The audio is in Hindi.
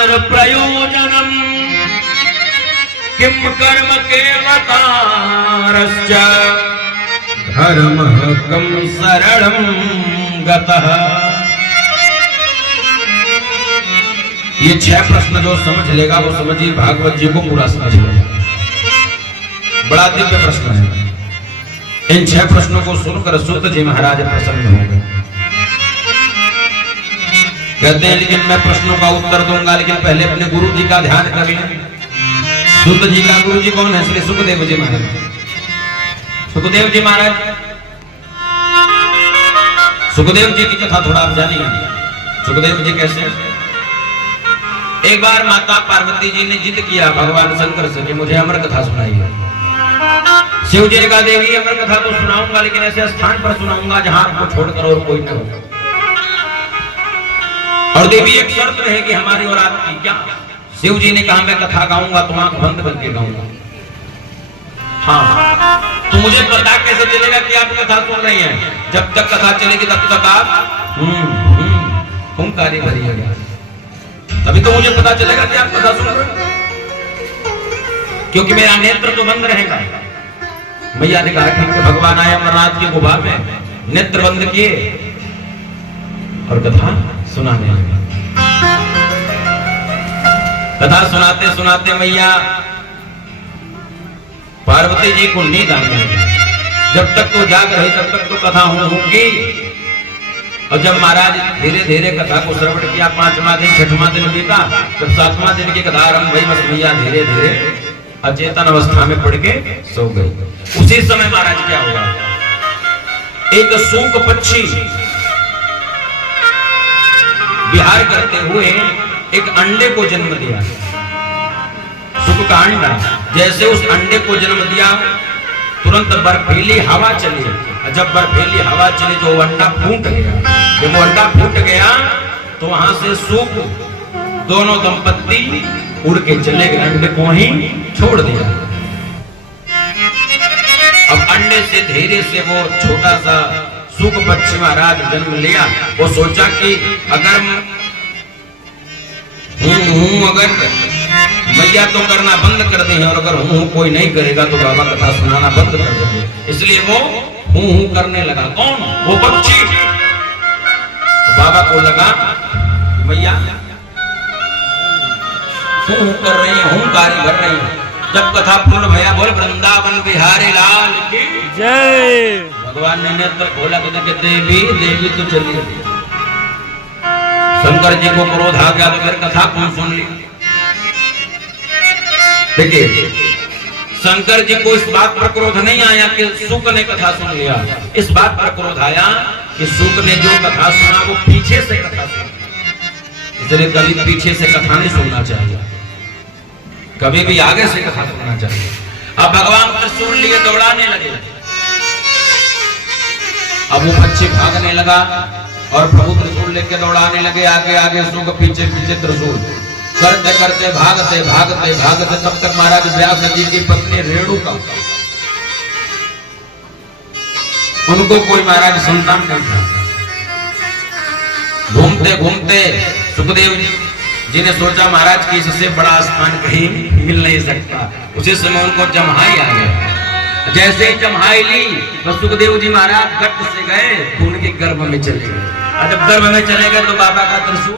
संसार प्रयोजनम किम कर्म केवतारश्च धर्मः कम शरणं गतः। ये 6 प्रश्न जो समझ लेगा वो समझिए भागवत जी को पूरा समझ लेगा। बड़ा दिव्य प्रश्न है। इन 6 प्रश्नों को सुनकर सूत जी महाराज प्रसन्न हो गए। कहते हैं लेकिन मैं प्रश्नों का उत्तर दूंगा, लेकिन पहले अपने गुरु जी का ध्यान कर लें। सूत जी का गुरु जी कौन है? श्री सुखदेव जी महाराज। सुखदेव जी महाराज, सुखदेव जी की कथा थोड़ा आप जानिए। सुखदेव जी कैसे? एक बार माता पार्वती जी ने जिद किया भगवान शंकर से कि मुझे अमर कथा सुनाइए। शिव जी ने कहा देवी अमर कथा तो सुनाऊंगा, लेकिन ऐसे स्थान पर सुनाऊंगा जहां आपको छोड़कर और कोई न हो। और देवी एक शर्त रहेगी हमारी और आपकी। क्या? शिव जी ने कहा मैं कथा गाऊंगा तो आंख बंद करके गाऊंगा। हाँ, तो मुझे पता कैसे चलेगा कि आप कथा सुन रही हैं? जब तक कथा चलेगी तब तक आप हुंकारी भरिएगा, तभी तो मुझे पता चलेगा कि आप कथा सुन रहे हैं, क्योंकि मेरा नेत्र तो बंद रहेगा। मैया ने कहा ठीक है। भगवान आए अमरनाथ की गुफा में, नेत्र बंद किए और कथा सुनाने लगे। कथा सुनाते सुनाते मैया पार्वती जी को नींद आ गई। जब तक तो जाग रही तब तक तो कथा होगी। और जब महाराज धीरे धीरे कथा को श्रवण किया, 5वां दिन 6वां दिन बीता, जब 7वां दिन की कथा आरंभ हुई, बस मैया धीरे धीरे अचेतन अवस्था में पड़ के सो गई। उसी समय महाराज क्या हुआ? एक सूक पक्षी विहार करते हुए एक अंडे को जन्म दिया। सूक का अंडा जैसे उस अंडे को जन्म दिया, तुरंत बर्फीली हवा चली। जब बर्फीली हवा चली तो वो अंडा फूट गया। जब वो अंडा फूट गया तो वहां से सूक दोनों दंपत्ति उड़ के चले गए, अंडे को वहीं छोड़ दिया। अब अंडे से धीरे से वो छोटा सा सूक पक्षी महाराज जन्म लिया। वो सोचा कि अगर अगर मैया तो करना बंद कर दें और अगर हूं कोई नहीं करेगा तो बाबा कथा सुनाना बंद कर देंगे। इसलिए वो हूं करने लगा। कौन? वो पक्षी। तो बाबा को लगा मैया हूं कर रही है, हूं कार्य कर रही है। जब कथा पूर्ण भया बोल वृंदावन बिहारी लाल की जय। भगवान ने नेत्र खोला तो देखे देवी देवी तो चली। शंकर जी को क्रोध आ गया तो फिर कथा कौन सुन ली? देखिए शंकर जी को इस बात पर क्रोध नहीं आया कि सूक ने कथा सुन लिया। इस बात पर क्रोध आया कि सूक ने जो कथा सुना वो पीछे से कथा सुना। इसलिए कभी पीछे से कथा नहीं सुनना चाहिए, कभी भी आगे से कथा सुनना चाहिए। अब भगवान त्रिशूल लिए दौड़ाने लगे। अब वो पक्षी भागने लगा और प्रभु त्रिशूल लेके दौड़ाने लगे। आगे आगे सूक पीछे पीछे त्रिशूल करते करते भागते भागते भागते तब तक महाराज व्यास जी की पत्नी रेणुका, उनको कोई महाराज संतान नहीं था। घूमते घूमते सुखदेव जी ने सोचा महाराज की इससे बड़ा स्थान कहीं मिल नहीं सकता। उसी समय उनको जम्हाई आ गया। जैसे ही जम्हाई ली तो सुखदेव जी महाराज गट से गए, उनके गर्भ में चले गए। जब गर्भ में चले गए तो बाबा का त्रिशूल